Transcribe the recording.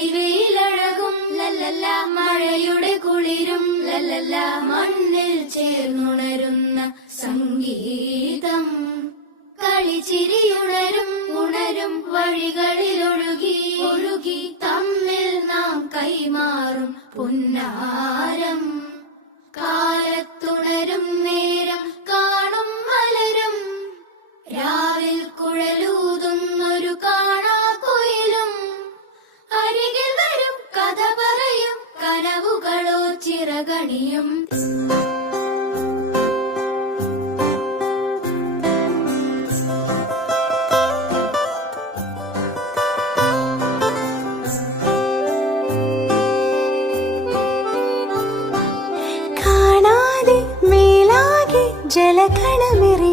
പൊഴിവെയിലഴകും ലല്ലല്ല, മഴയുടെ കുളിരും ലല്ലല്ല, മണ്ണിൽ ചേർന്നുണരുന്ന സംഗീതം. കളിച്ചിരിയുണരും ഉണരും വഴികളിലൊഴുകി ഒഴുകി തമ്മിൽ നാം കൈമാറും പുന്നാരം. കാലത്തുണരും നേരം കാണും മലരും, രാവിൽ കുഴലൂതുന്നൊരു കാണാക്കുയിലും. അരികിൽ വരും കഥ പറയും കനവുകളോ ചിറകണിയും. ജലകണമിറി